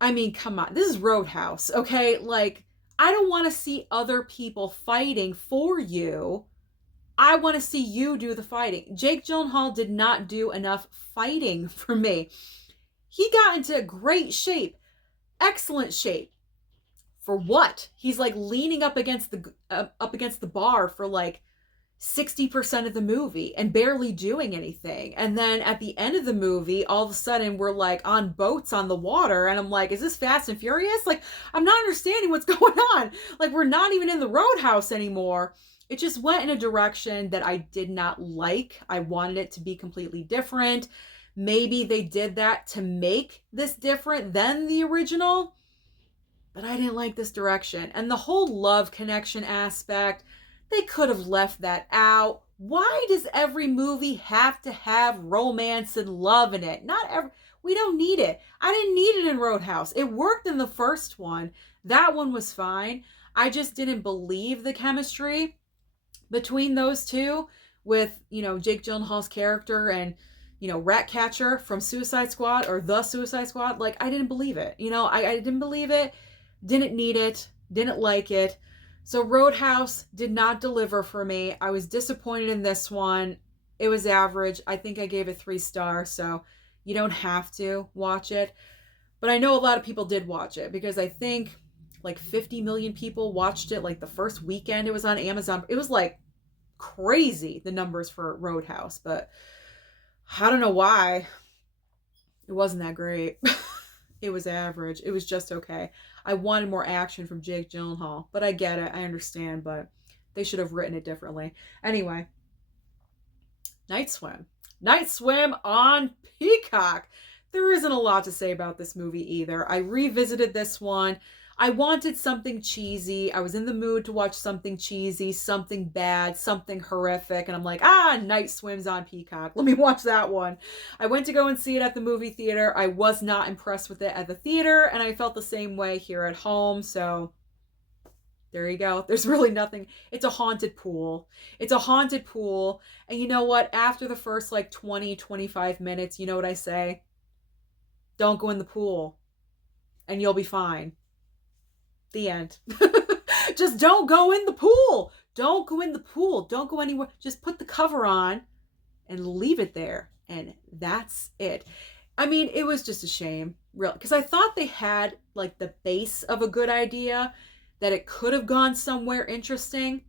I mean, come on, this is Roadhouse, okay? Like, I don't want to see other people fighting for you. I want to see you do the fighting. Jake Gyllenhaal did not do enough fighting for me. He got into great shape, excellent shape For what? He's like leaning up against the bar for like 60% of the movie and barely doing anything. And then at the end of the movie, all of a sudden we're like on boats on the water. And I'm like, is this Fast and Furious? Like, I'm not understanding what's going on. Like, we're not even in the Roadhouse anymore. It just went in a direction that I did not like. I wanted it to be completely different. Maybe they did that to make this different than the original, but I didn't like this direction. And the whole love connection aspect, they could have left that out. Why does every movie have to have romance and love in it? We don't need it. I didn't need it in Roadhouse. It worked in the first one. That one was fine. I just didn't believe the chemistry between those two with, Jake Gyllenhaal's character and, Ratcatcher from Suicide Squad or The Suicide Squad. Like, I didn't believe it. I didn't believe it. Didn't need it. Didn't like it. So Roadhouse did not deliver for me. I was disappointed in this one. It was average. I think I gave it 3 stars, so you don't have to watch it. But I know a lot of people did watch it because I think like 50 million people watched it like the first weekend it was on Amazon. It was like crazy, the numbers for Roadhouse, but I don't know why. It wasn't that great. It was average. It was just okay. I wanted more action from Jake Gyllenhaal, but I get it. I understand, but they should have written it differently. Anyway, Night Swim. Night Swim on Peacock. There isn't a lot to say about this movie either. I revisited this one. I wanted something cheesy. I was in the mood to watch something cheesy, something bad, something horrific. And I'm like, Night Swim's on Peacock. Let me watch that one. I went to go and see it at the movie theater. I was not impressed with it at the theater. And I felt the same way here at home. So there you go. There's really nothing. It's a haunted pool. It's a haunted pool. And you know what? After the first like 20, 25 minutes, you know what I say? Don't go in the pool and you'll be fine. The end. Just don't go in the pool. Don't go in the pool. Don't go anywhere. Just put the cover on and leave it there. And that's it. I mean, it was just a shame, really, because I thought they had like the base of a good idea, that it could have gone somewhere interesting,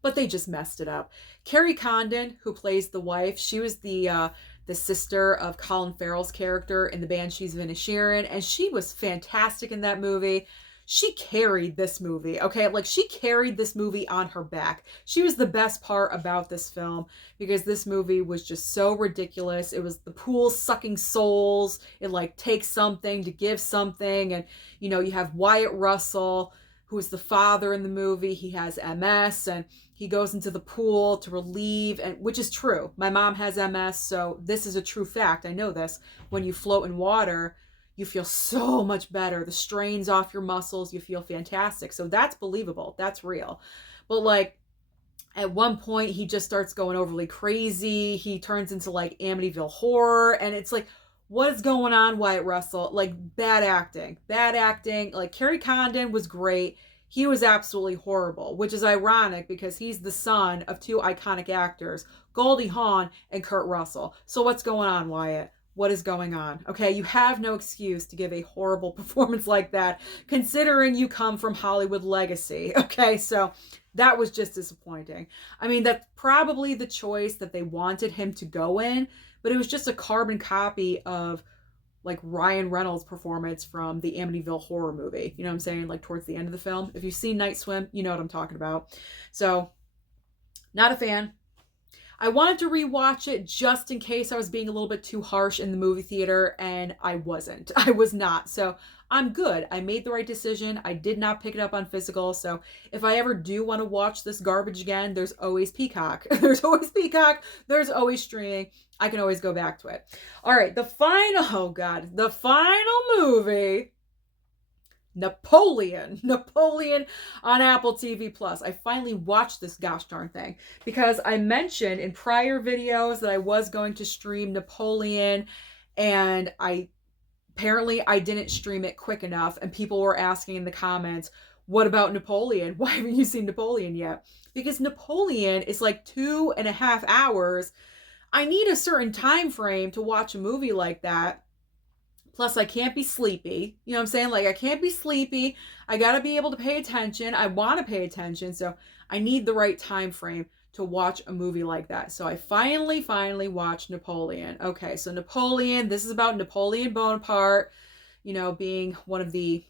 but they just messed it up. Carrie Condon, who plays the wife, she was the sister of Colin Farrell's character in the Banshees of Inisherin, and she was fantastic in that movie. She carried this movie, okay? Like, she carried this movie on her back. She was the best part about this film because this movie was just so ridiculous. It was the pool sucking souls. It, like, takes something to give something. And, you have Wyatt Russell, who is the father in the movie. He has MS, and he goes into the pool to relieve, and which is true. My mom has MS, so this is a true fact. I know this. When you float in water, you feel so much better. The strain's off your muscles. You feel fantastic. So that's believable. That's real. But like at one point, he just starts going overly crazy. He turns into like Amityville Horror. And it's like, what is going on, Wyatt Russell? Like bad acting. Bad acting. Like Carrie Condon was great. He was absolutely horrible, which is ironic because he's the son of 2 iconic actors, Goldie Hawn and Kurt Russell. So what's going on, Wyatt? What is going on? Okay, you have no excuse to give a horrible performance like that, considering you come from Hollywood legacy. Okay, so that was just disappointing. I mean, that's probably the choice that they wanted him to go in, but it was just a carbon copy of like Ryan Reynolds' performance from the Amityville Horror movie. You know what I'm saying? Like towards the end of the film. If you've seen Night Swim, you know what I'm talking about. So, not a fan. I wanted to rewatch it just in case I was being a little bit too harsh in the movie theater, and I wasn't. I was not. So I'm good. I made the right decision. I did not pick it up on physical. So if I ever do want to watch this garbage again, there's always Peacock. There's always Peacock. There's always streaming. I can always go back to it. All right. The final movie, Napoleon on Apple TV Plus. I finally watched this gosh darn thing because I mentioned in prior videos that I was going to stream Napoleon, and apparently I didn't stream it quick enough, and people were asking in the comments, what about Napoleon? Why haven't you seen Napoleon yet? Because Napoleon is like 2.5 hours. I need a certain time frame to watch a movie like that. Plus, I can't be sleepy. You know what I'm saying? Like, I can't be sleepy. I got to be able to pay attention. I want to pay attention. So I need the right time frame to watch a movie like that. So I finally watched Napoleon. Okay, so Napoleon, this is about Napoleon Bonaparte, you know, being one of the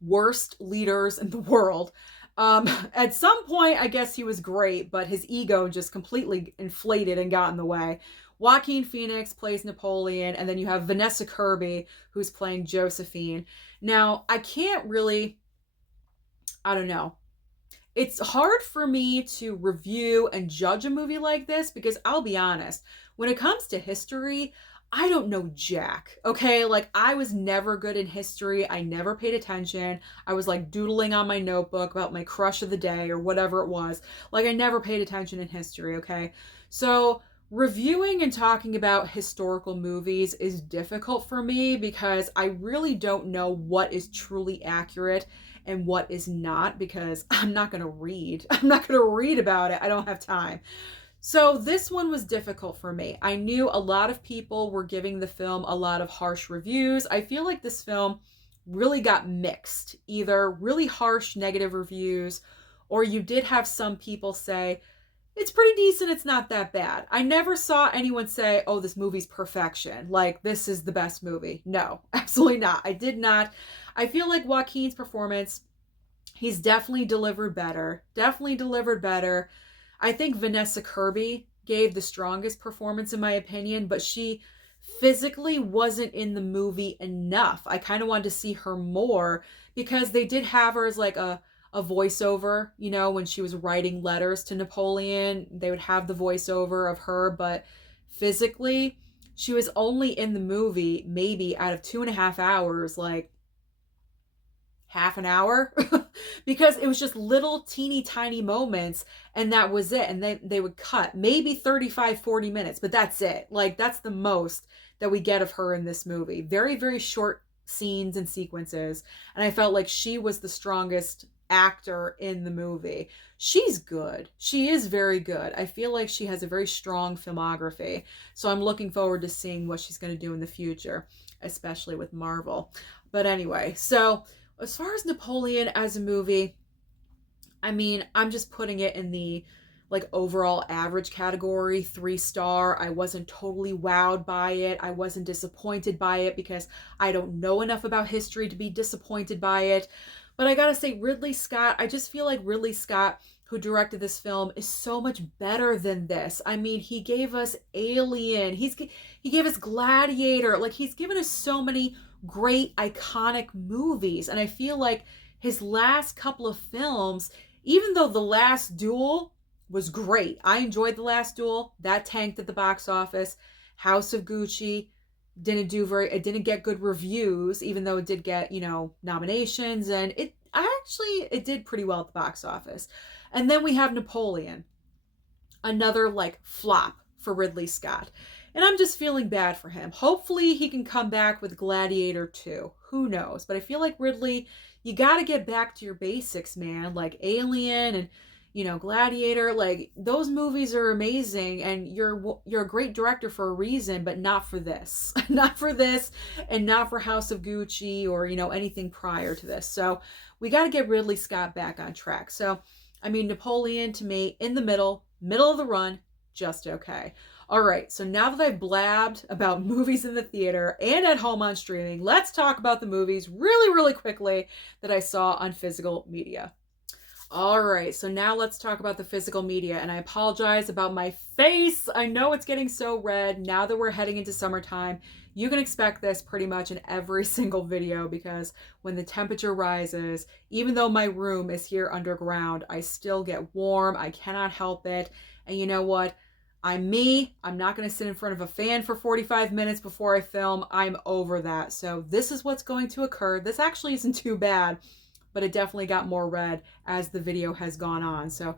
worst leaders in the world. At some point, I guess he was great, but his ego just completely inflated and got in the way. Joaquin Phoenix plays Napoleon, and then you have Vanessa Kirby, who's playing Josephine. Now, I can't really, I don't know. It's hard for me to review and judge a movie like this because I'll be honest, when it comes to history, I don't know jack. Okay, like I was never good in history. I never paid attention. I was like doodling on my notebook about my crush of the day or whatever it was. Like I never paid attention in history, okay? So reviewing and talking about historical movies is difficult for me because I really don't know what is truly accurate and what is not because I'm not going to read. I'm not going to read about it. I don't have time. So this one was difficult for me. I knew a lot of people were giving the film a lot of harsh reviews. I feel like this film really got mixed, either really harsh negative reviews, or you did have some people say, it's pretty decent, it's not that bad. I never saw anyone say, oh, this movie's perfection. Like, this is the best movie. No, absolutely not. I did not. I feel like Joaquin's performance, he's definitely delivered better. Definitely delivered better. I think Vanessa Kirby gave the strongest performance in my opinion, but she physically wasn't in the movie enough. I kind of wanted to see her more because they did have her as like a voiceover, you know, when she was writing letters to Napoleon, they would have the voiceover of her, but physically, she was only in the movie maybe out of 2.5 hours, like half an hour because it was just little teeny tiny moments and that was it. And they would cut maybe 35-40 minutes, but that's it. Like that's the most that we get of her in this movie. Very, very short scenes and sequences. And I felt like she was the strongest actor in the movie. She's good. She is very good. I feel like she has a very strong filmography. So I'm looking forward to seeing what she's going to do in the future, especially with Marvel. But anyway, so as far as Napoleon as a movie, I mean, I'm just putting it in the like overall average category, 3-star. I wasn't totally wowed by it. I wasn't disappointed by it because I don't know enough about history to be disappointed by it. But I gotta say, Ridley Scott, I just feel like Ridley Scott, who directed this film, is so much better than this. I mean, he gave us Alien. He gave us Gladiator. Like, he's given us so many great iconic movies, and I feel like his last couple of films, even though The Last Duel was great, I enjoyed The Last Duel, that tanked at the box office. House of Gucci it didn't get good reviews, even though it did get, you know, nominations, and it did pretty well at the box office. And then we have Napoleon, another like flop for Ridley Scott. And I'm just feeling bad for him. Hopefully he can come back with Gladiator 2. Who knows? But I feel like Ridley, you got to get back to your basics, man. Like Alien and, you know, Gladiator. Like those movies are amazing and you're a great director for a reason, but not for this. Not for this and not for House of Gucci or, you know, anything prior to this. So we got to get Ridley Scott back on track. So, I mean, Napoleon to me, in the middle of the run, just okay. All right, so now that I've blabbed about movies in the theater and at home on streaming, let's talk about the movies really, really quickly that I saw on physical media. All right, so now let's talk about the physical media, and I apologize about my face. I know it's getting so red now that we're heading into summertime. You can expect this pretty much in every single video because when the temperature rises, even though my room is here underground, I still get warm. I cannot help it. And you know what? I'm me. I'm not going to sit in front of a fan for 45 minutes before I film. I'm over that. So this is what's going to occur. This actually isn't too bad, but it definitely got more red as the video has gone on. So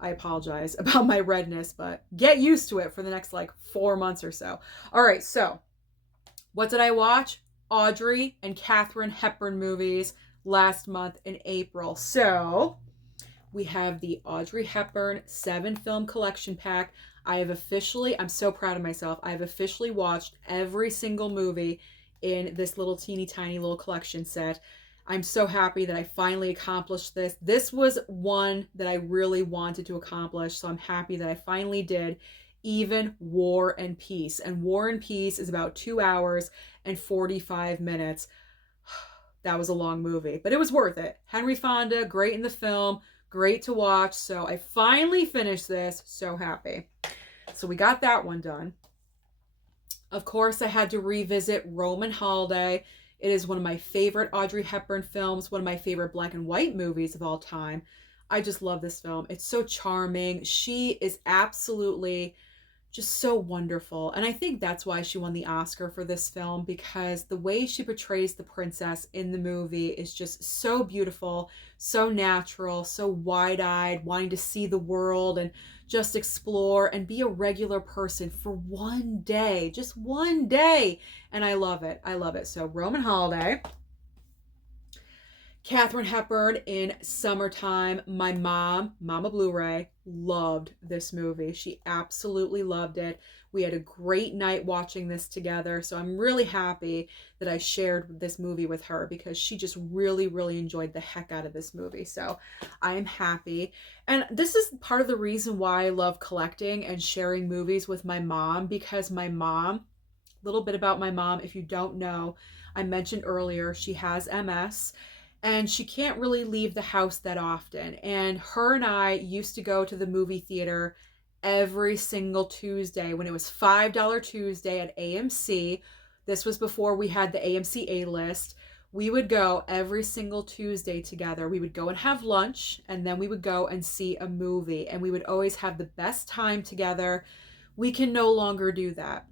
I apologize about my redness, but get used to it for the next like 4 months or so. All right, so what did I watch? Audrey and Katherine Hepburn movies last month in April. So we have the Audrey Hepburn 7-film collection pack. I'm so proud of myself. I have officially watched every single movie in this little teeny tiny little collection set. I'm so happy that I finally accomplished this. This was one that I really wanted to accomplish, so I'm happy that I finally did. Even War and Peace. And War and Peace is about 2 hours and 45 minutes. That was a long movie, but it was worth it. Henry Fonda, great in the film, great to watch. So I finally finished this. So happy. So we got that one done. Of course, I had to revisit Roman Holiday. It is one of my favorite Audrey Hepburn films, one of my favorite black and white movies of all time. I just love this film. It's so charming. She is absolutely just so wonderful. And I think that's why she won the Oscar for this film, because the way she portrays the princess in the movie is just so beautiful, so natural, so wide-eyed, wanting to see the world and just explore and be a regular person for one day, just one day. And I love it. I love it. So Roman Holiday. Katharine Hepburn in Summertime. My mom, Mama Blu-ray, loved this movie. She absolutely loved it. We had a great night watching this together. So I'm really happy that I shared this movie with her, because she just really, really enjoyed the heck out of this movie. So I'm happy. And this is part of the reason why I love collecting and sharing movies with my mom, because my mom, a little bit about my mom, if you don't know, I mentioned earlier, she has MS. And she can't really leave the house that often. And her and I used to go to the movie theater every single Tuesday when it was $5 Tuesday at AMC. This was before we had the AMC A-list. We would go every single Tuesday together. We would go and have lunch, and then we would go and see a movie. And we would always have the best time together. We can no longer do that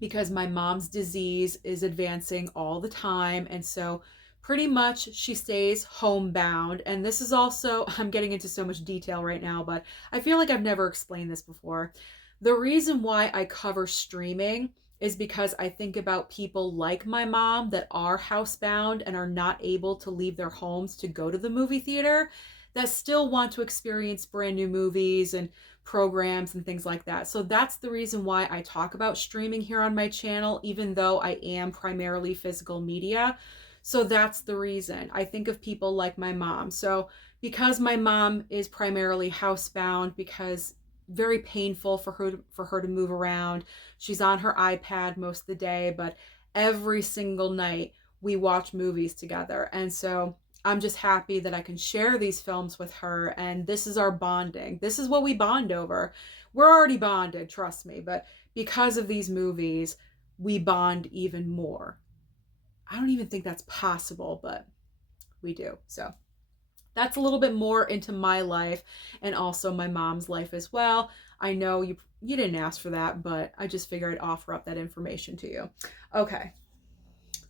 because my mom's disease is advancing all the time. And so pretty much she stays homebound. And this is also, I'm getting into so much detail right now, but I feel like I've never explained this before. The reason why I cover streaming is because I think about people like my mom that are housebound and are not able to leave their homes to go to the movie theater, that still want to experience brand new movies and programs and things like that. So that's the reason why I talk about streaming here on my channel, even though I am primarily physical media. So that's the reason. I think of people like my mom. So because my mom is primarily housebound, because very painful for her to move around, she's on her iPad most of the day, but every single night we watch movies together. And so I'm just happy that I can share these films with her, and this is our bonding. This is what we bond over. We're already bonded, trust me, but because of these movies, we bond even more. I don't even think that's possible, but we do. So that's a little bit more into my life and also my mom's life as well. I know you didn't ask for that, but I just figured I'd offer up that information to you. Okay.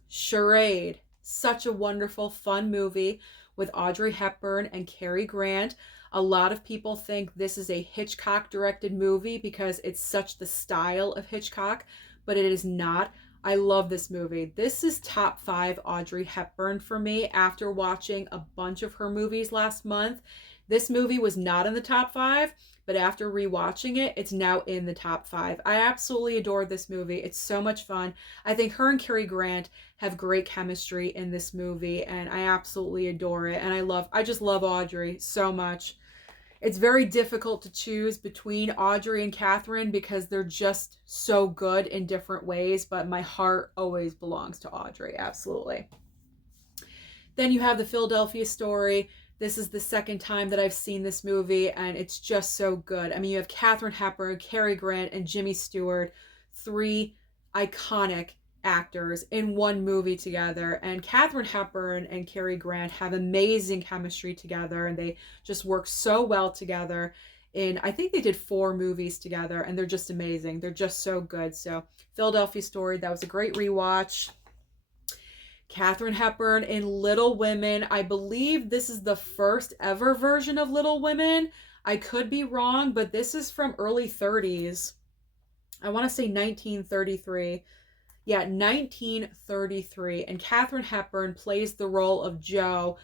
Charade. Such a wonderful, fun movie with Audrey Hepburn and Cary Grant. A lot of people think this is a Hitchcock-directed movie because it's such the style of Hitchcock, but it is not. I love this movie. This is top 5 Audrey Hepburn for me after watching a bunch of her movies last month. This movie was not in the top 5, but after rewatching it, it's now in the top 5. I absolutely adore this movie. It's so much fun. I think her and Cary Grant have great chemistry in this movie, and I absolutely adore it. And I just love Audrey so much. It's very difficult to choose between Audrey and Katherine because they're just so good in different ways, but my heart always belongs to Audrey, absolutely. Then you have the Philadelphia Story. This is the second time that I've seen this movie, and it's just so good. I mean, you have Katharine Hepburn, Cary Grant, and Jimmy Stewart, 3 iconic actors in one movie together. And Katharine Hepburn and Cary Grant have amazing chemistry together, and they just work so well together. I think they did 4 movies together, and they're just amazing. They're just so good. So Philadelphia Story, that was a great rewatch. Katharine Hepburn in Little Women. I believe this is the first ever version of Little Women. I could be wrong, but this is from early 30s. I want to say 1933. Yeah, 1933. And Katharine Hepburn plays the role of Jo.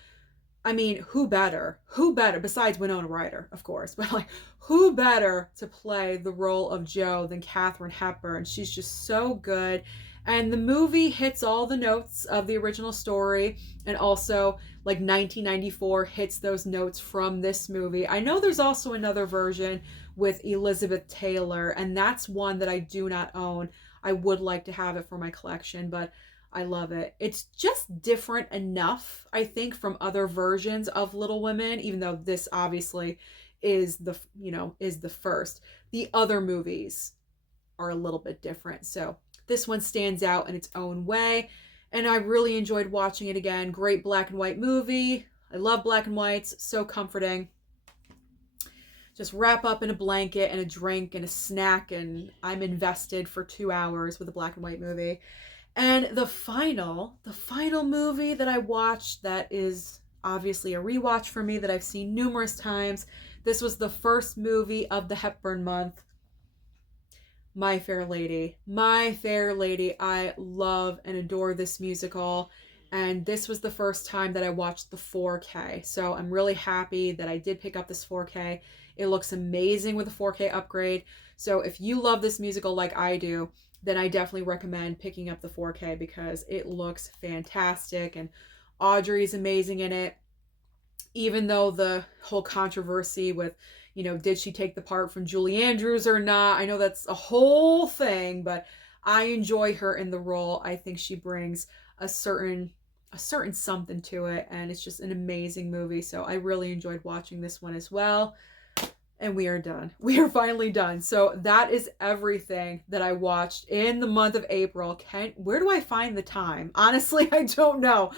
I mean, who better? Who better? Besides Winona Ryder, of course. But like, who better to play the role of Jo than Katharine Hepburn? She's just so good. And the movie hits all the notes of the original story, and also like 1994 hits those notes from this movie. I know there's also another version with Elizabeth Taylor, and that's one that I do not own. I would like to have it for my collection, but I love it. It's just different enough, I think, from other versions of Little Women, even though this obviously is the first. The other movies are a little bit different. So this one stands out in its own way, and I really enjoyed watching it again. Great black and white movie. I love black and whites, so comforting. Just wrap up in a blanket and a drink and a snack, and I'm invested for 2 hours with a black and white movie. And the final movie that I watched that is obviously a rewatch for me that I've seen numerous times. This was the first movie of the Hepburn month. My Fair Lady. My Fair Lady. I love and adore this musical. And this was the first time that I watched the 4K. So I'm really happy that I did pick up this 4K. It looks amazing with a 4K upgrade. So if you love this musical like I do, then I definitely recommend picking up the 4K because it looks fantastic. And Audrey's amazing in it. Even though the whole controversy with, did she take the part from Julie Andrews or not? I know that's a whole thing, but I enjoy her in the role. I think she brings a certain something to it, and it's just an amazing movie. So I really enjoyed watching this one as well. And we are done. We are finally done. So that is everything that I watched in the month of April. Where do I find the time? Honestly, I don't know.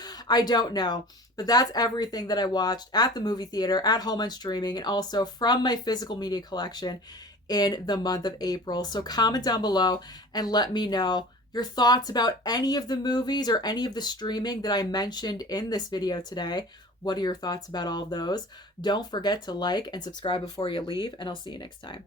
But that's everything that I watched at the movie theater, at home on streaming, and also from my physical media collection in the month of April. So comment down below and let me know your thoughts about any of the movies or any of the streaming that I mentioned in this video today. What are your thoughts about all of those? Don't forget to like and subscribe before you leave, and I'll see you next time.